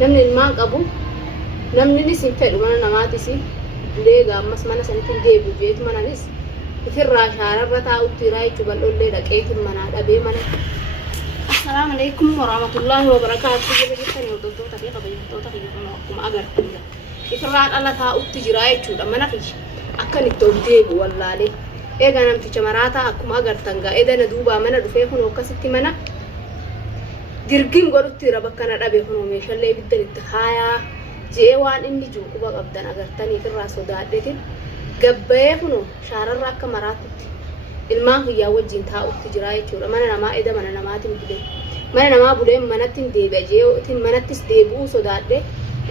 namni ilmaan qabu namni ni sin fedhu mana namaatisi leega ammas mana sanitti deebi'u jeetu mananis ifirraa shaararra taa'utti raaychu bal'ollee dhaqeetiin manaa dhabee mana. Assalamu alaikum warahmatullahi wabarakatuh. Jirtanii hordoftoota fi kabajamtoota kiyya akkuma agartan ifirraa dhala taa'utti jira jechuudha mana kiyya akkan itti ol deebi'u wallaalee eega namticha maraataa akkuma agartan gaa edana duubaa mana dhufee kun akkasitti mana dirgin godhutti jira bakka na dhabe kun meeshaalee ibiddan itti kaayaa jee waan inni jiru quba qabdan agartanii ifirraa sodaadheetiin gabbayee kun shaararra akka maraatutti ilmaan kiyyaa wajjin taa'utti jira jechuudha mana namaa eda mana namaatiin bulee mana namaa bulee manattiin deebi'a jeetiin manattis deebi'uu sodaadhe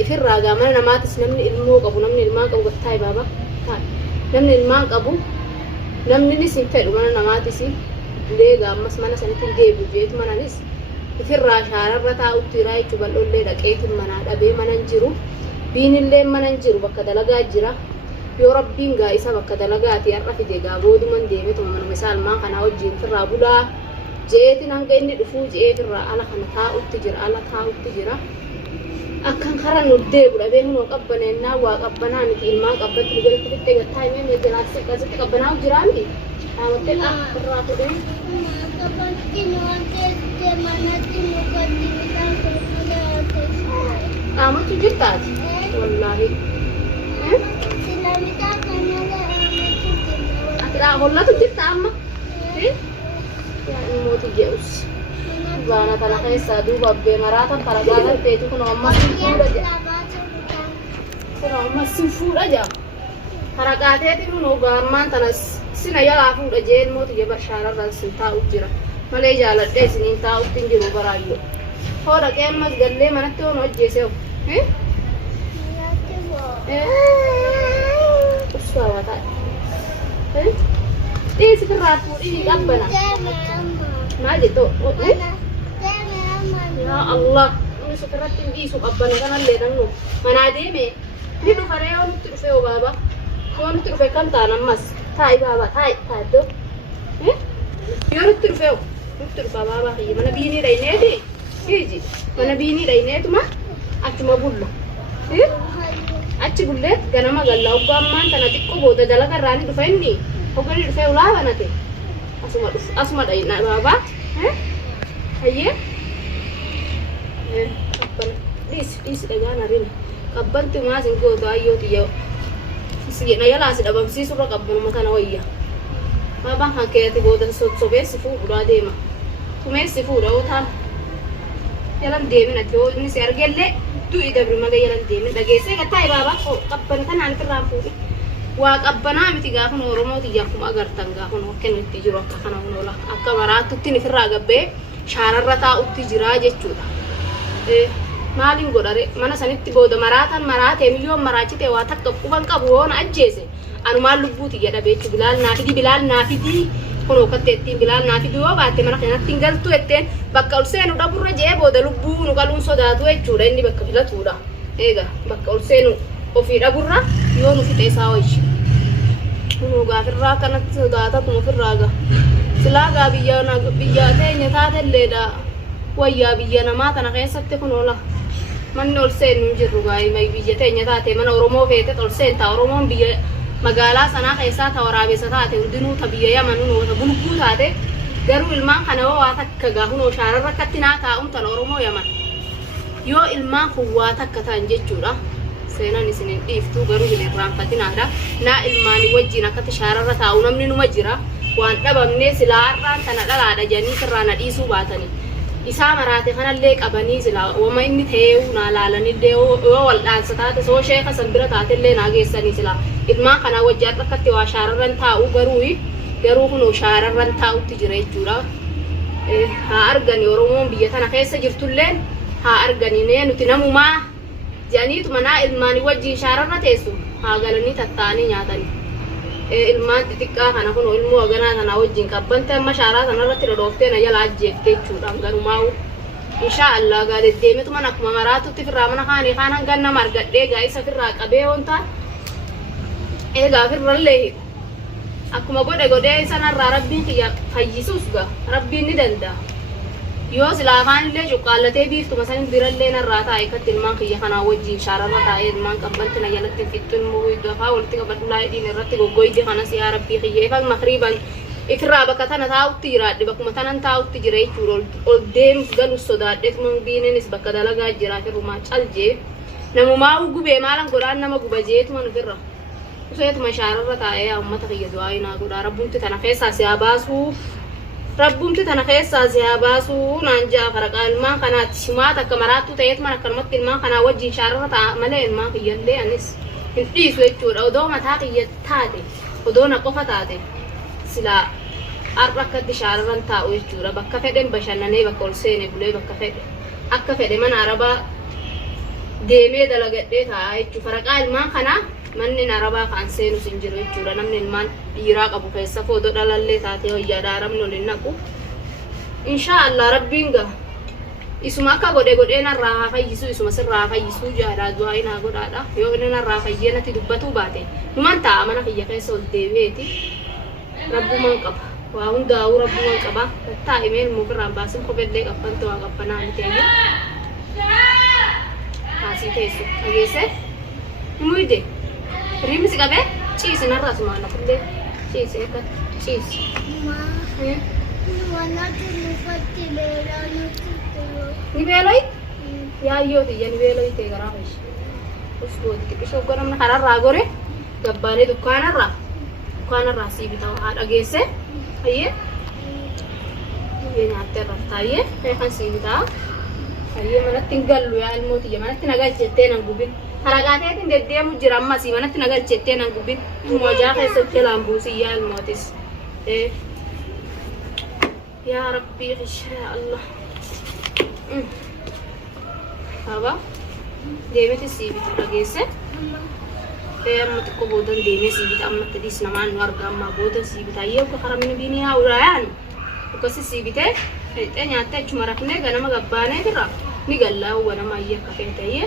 ifirraa gaa mana namaatis namni ilmoo qabu namni ilmaan qabu gattaa'e baaba namni ilmaan qabu namni ni sin fedhu mana namaatis leega ammas mana sanitti deebi'u jeetu mananis ifirraa shaararra taa'utti jira jechuudha bal'ollee dhaqeetiin manaa dhabee mana hin jiru biinillee mana hin jiru bakka dalagaa jira yoo rabbiin gaa isa bakka dalagaati har'a fide gaa booduman deemetuma manuma isaa ilmaan kanaa wajjin firraa bulaa jeetiin hanga inni dhufuu je'ee firraa ala kana taa'utti jira ala taa'utti jira akkan karaa nu deebu dhabee hunoo qabbaneennaa waa qabbanaa miti ilmaan qabbatti nu jalatti fixxee gattaa himee meejjalaatti akkasitti qabbanaa'u jiraa miti dhaabattee firraa fudhee qaamatti jirtaati wallaahi Atira hollatu jirta amma yaa ilmooti je'us baana kana keessaa duuba abbee maraatan paragaalan ta'etu kun amma sinfuudha jedha kun amma sinfuudha jedha paragaateeti kun ogaammaan tanas sina jalaa fuudha jee ilmooti jee bashaararraan sin taa'u jira malee jaaladhee isiniin taa'utti hin jiru baraayyoo hoo dhaqee ammas gallee manatti hoon hojjeesee Suawata. Ini sekerat ini kapan? Nah gitu. Ya Allah, ini sekerat ini isu kapan kan lihat nu. Mana ada me? Ini tu karya orang tu feo baba. Orang tu feo kan tanam mas. Thai baba, thai tu. Ya orang tu feo. Tu baba. Mana bini dah ini di? Hiji. Mana bini dah ini tu mah? Aku mau bulu. Achi bullet ganama galla ugamman tana tikko boda dalaga rani dufenni hogani dufe ulawa nate asuma dai na baba ayye kabban dis daga na rin kabban tu masin go to ayyo tiyo sige na yala si dabam si sura kabban mata na wayya baba haketi boda sobe si fu buda dema tume si fu da utan yalam demi na to ni ser gelle tu ida bermaga yalan demi dagese katai baba ko kabban tanan firran fu wa kabbana miti ga kuno oromo ti yakum agar tanga kuno keniti jiro akka kana kuno la akka maratu tini firra gabbe shararrata utti jira jechuudha maalin godare mana sanitti booda maratan marate miliyon marachite wa takka kuban qabu wona ajjese anu mal lubbuti yada beechu bilal naafidi kono kattetti bilal naafidi wo baate mana kanatti galtu etten bakka ulseenu dhaburra jee booda lubbuu nu galun sodaatu jechuudha inni bakka filatuudha eega bakka ulseenu ofii dhaburra yoo nu fixee isaa wayshi kunu gaafirraa kanatti sodaata kuma firraaga silaa gaa biyya teenya taatelleedha wayyaa biyya namaa tana keessatti kunoola manni ol seenu hin jirru gaa'imay biyya teenya taate mana oromoo feete ol seenta oromoon biyya magaalaa sanaa keessaa ta waraabessa taate hundinuu ta biyya yamanuu ta bulguu taate garuu ilmaan kana waa takka gaa hunoo shaararra akkatti naa taa'uun tan oromoo yaman yoo ilmaan kun waa takka ta'an jechuudha seenaan isinin dhiiftuu garuu hin irraanfatinaadha naa ilmaanii wajjin akkatti shaararra taa'u namni numa jira waan dhabamnee silaa har'aan tana dhalaadha janii sirraa na dhiisuu baatanii isaa maraate kanallee qabanii silaa wama inni ta'ee naa laalanillee yoo wal dhaansa taate soo sheeka san bira taatellee naa geessanii silaa ilmaan kanaa wajjin akkatti waa shaararran taa'u garuu kunoo shaararran taa'utti jira jechuudha haa argani oromoon biyya tana keessa jirtulleen haa argani nuti namumaa janiitu manaa ilmaanii wajjin shaararra teessu haa galanii tattaanii nyaatanii ilmaan xixiqqaa kana kunoo ilmoo haganaa tanaa wajjin qabbante amma shaaraa tanarratti dhodhooftee na jala ajjeeftee jechuudha garumaa'u inshaallah gaa deddeemitu mana akkuma maraatutti firraa mana kaanii kaan hangan nama argadhee gaa isa firraa qabee hoontaa eegaa firrallee akkuma godhee sanarraa rabbiin kiyya fayyisuus gaa rabbiin ni danda'a يوز لا كان لي جو قالتي بيفتو مثلا ديرلين الراتا ايكت المان خي خنا وجي شارما تاي المان قبلتنا يلت في التنمو يدفا ولتي قبل لا يدين الرتي غويدي خنا يا ربي خي فان مخريبا ikra bakatana taw tiraade bakuma tanan taw tijire churol ol dem galu sodaade mon binen is bakadala ga jiraate ruma calje namu ma gube malan godan nama gubajeet mon firra usayet masharara tae ummata khiya duaina goda rabbunti tana khesa siya basu rabbunti tana khesa siya basu nanja faraqal man kanat shimata kamaratu tayet man kalmat man kana wajin sharara ta male man khiya le anis hindi suechu odo mata khiya taade odo na qofa taade sila arrakka disharan ta ujura bakka feden bashanane bakol sene bule bakka fede akka fede man araba deme dalagadde ta achu faraqal man kana manni araba kan senu sinjiro ujura namni man dira qabu keessa fodo dalalle taate hoyya daramno linnaku inshallah rabbinga isuma akka gode na raha fayyisu isuma sirra fayyisu jaada duaina godada yo ina raha fayyena ti dubbatu baate numan ta amana fiyya keessa ol deebeti rabbu man qaba wa hunda rabbu man qaba ta email mu kran basim ko bedde qafanto qapana antiyya asi tesu agese muide rimis qabe cheese na rasu mana kulle cheese ka cheese ma wana tu fatti bela ni beloi ya yo ti ya ni beloi te gara hosh उसको किसको गरम ना हरा रागोरे गब्बाने दुकान रासी बिताओ हाथ आगे से आइए ये नाते रफ्ता ये kan si बिताओ आइए mana tinggal lu ya almoti ya mana tinaga cete nang gubin haragate tin de dia mujiram masih mana tinaga cete nang gubin mo ja ke se lambu si ya almotis ya rabbi insya Allah apa demeti si bitu lagi se amma ko bodan deme si bita amma tadis naman warga amma bodan si bita iyo ko karamin bini ha urayan ko si bita te nyata chumarakne gana magabbane dira ni galla wana mayya ka fentaye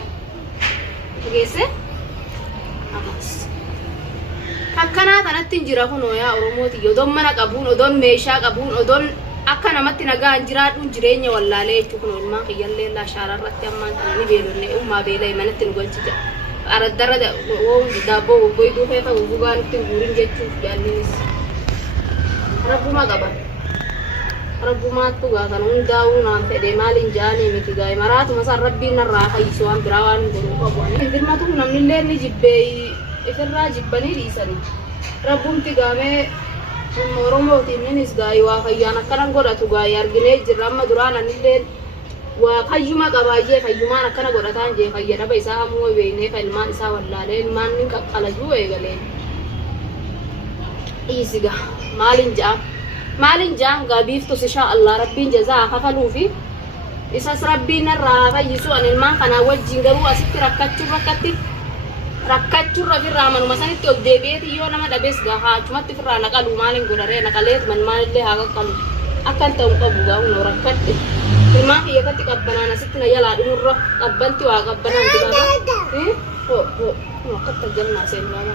gese amas akkana tanatti jira kuno ya oromoti yodon mana qabun odon meesha qabun odon akka namatti nagaa jiraadhu jireenya wallaale kuno ilma qiyalle la shararratti amma tanni beelonne umma beelay manatti nugalchija aradara da wo dabo boydu fefa ugugan tingurin jechu jallis rabbuma qaba rabbuma tuga kan undawu nan fede malin jani miti gay maratu masar rabbi narra khaysu am birawan guru ko boni dirmatu namnille ni jibbe ifirra jibbani risani rabbum tigame oromo tininis gay wa khayana karan godatu gay argine jirama durana nille wa khayyuma qabaje khayyuma nakana godatan je khayyada baysa amu weyne kalman isa wallale man min qalaju egale isiga malin jam gabif to insha Allah rabbin jazaa khafalu fi isas rabbina rafa yisu anil man kana wajin garu asitti rakkachuu rafi raman masani to debeti yo nama dabes ga ha chumatti firra naqalu malin godare naqalet man malille ha qalu akan taw qabu ga no rakkatte ilma hiya katti qabbanana sitna yala dumurra qabbanti wa qabbanan dibaba no qatta janna sen mama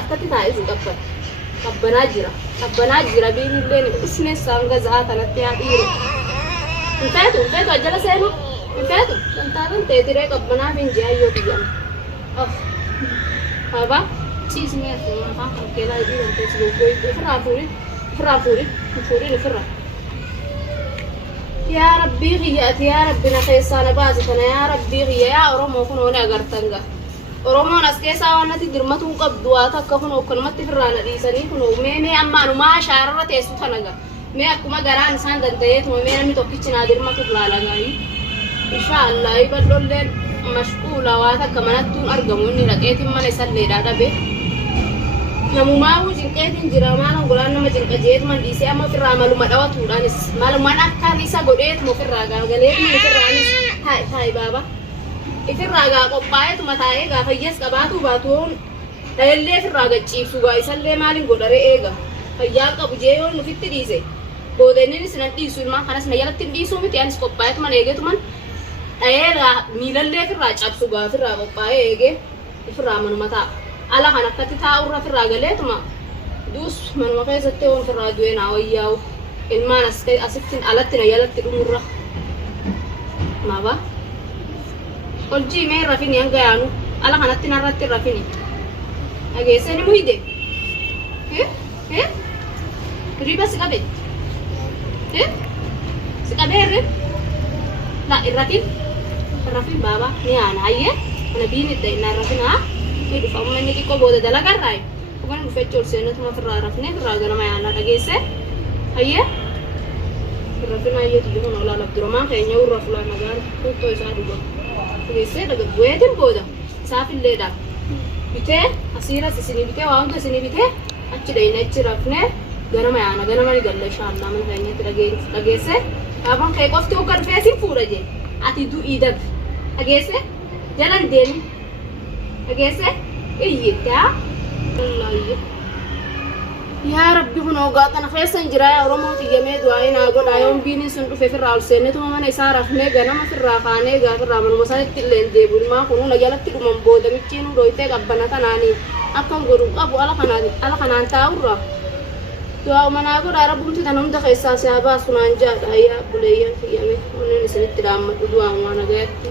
akkati ta izu qabbana jira binille ni isne sanga zaata natti adiro infetu ajala senu infetu tantaran te dire qabbana bin jayo diyan apa cheese me fa kela idu te sigo koi فرافوري يا ربي غيات يا ربي نخيصانا بازتنا يا ربي غيا يا أرومو كنوني أغرتنغا أرومو نسكيسا وانا تدرمتون قبضواتا كفنو كلمت فرانا ديساني كنو ميمي أمانو ما شاررة تيسو خنغا مي أكما غران سان دنتيت ومي نمي توقيتنا درمتو فلالاغاي إن شاء الله يبدو لين مشغولة واتا كمانتون أرغموني لقيتي من يسالي دادا بي namu mau jingketin jira mana golan nama jingka jet man disi ama firra malu madawa tudanis malu mana kan isa godet mo firra ga galet mo firra anis hai baba ifirra ga qoppaye tu mataye ga fayyes qabatu batuun dalle firra ga ciibsu ga isalle malin godare ega fayya qabu jeyo nu fitti dise bodenin sinan disu man kanas na yalatti disu miti anis qoppaye tu man ege tu man ayera milalle firra cabsu ga firra qoppaye ege firra manu mata ala kana kati ta urra firra galetuma dus man makay satte on firra duena wayaw ilmaan asittiin alatti na jalatti dhumurra maaba hojii mee rafini hanga yaanu ala kanatti narratti rafini dhageessani muhide riba si qabe si qabeerre la irrafin baaba ni aana hayyee kana biin itti innaa rafina ni dhufa amma inni xiqqoo booda dalagarraa dhugan dhufechi ol seenatuma firraa rafnee firraa ganama yaanaa dhageesse hayyee rafina hayyee xiyyo kun olaa labduramaan keenya urra fulaa nagaan tuuttoo isaa dhuga dhageessee bu'eetiin booda isaafilleedha bitee asiiras isinii bitee waa hunda isinii bitee achi dhayne achi rafnee ganama yaana ganama ni galla inshaallah mana keenyatti dhageesse dhaabaan kee qofti hogga dhufee sin fuudha jee ati du'ii dab dhageesse jalan deemi dhageesse iyyittaa wallaahi yaa rabbi kun hoggaa kana keessan jira yaa oromoo xiyyamee du'aa naa godhaa yoon biiniin sun dhufe firraa ol seennetuma mana isaa rafnee ganama firraa kaanee gaafirraa manuma sanitti illee deebu ilmaa kunuu na jalatti dhuman booda michiinuu dhoytee qabbana kanaanii akkan godhu qabu ala kanaan taa'urra du'aa manaa godhaa rabbumti tan hunda keessaa si haa baasu naan jaadha yaa buleeyyan kiyyame onneen isinitti dhaammadhu du'aa waan nagayatti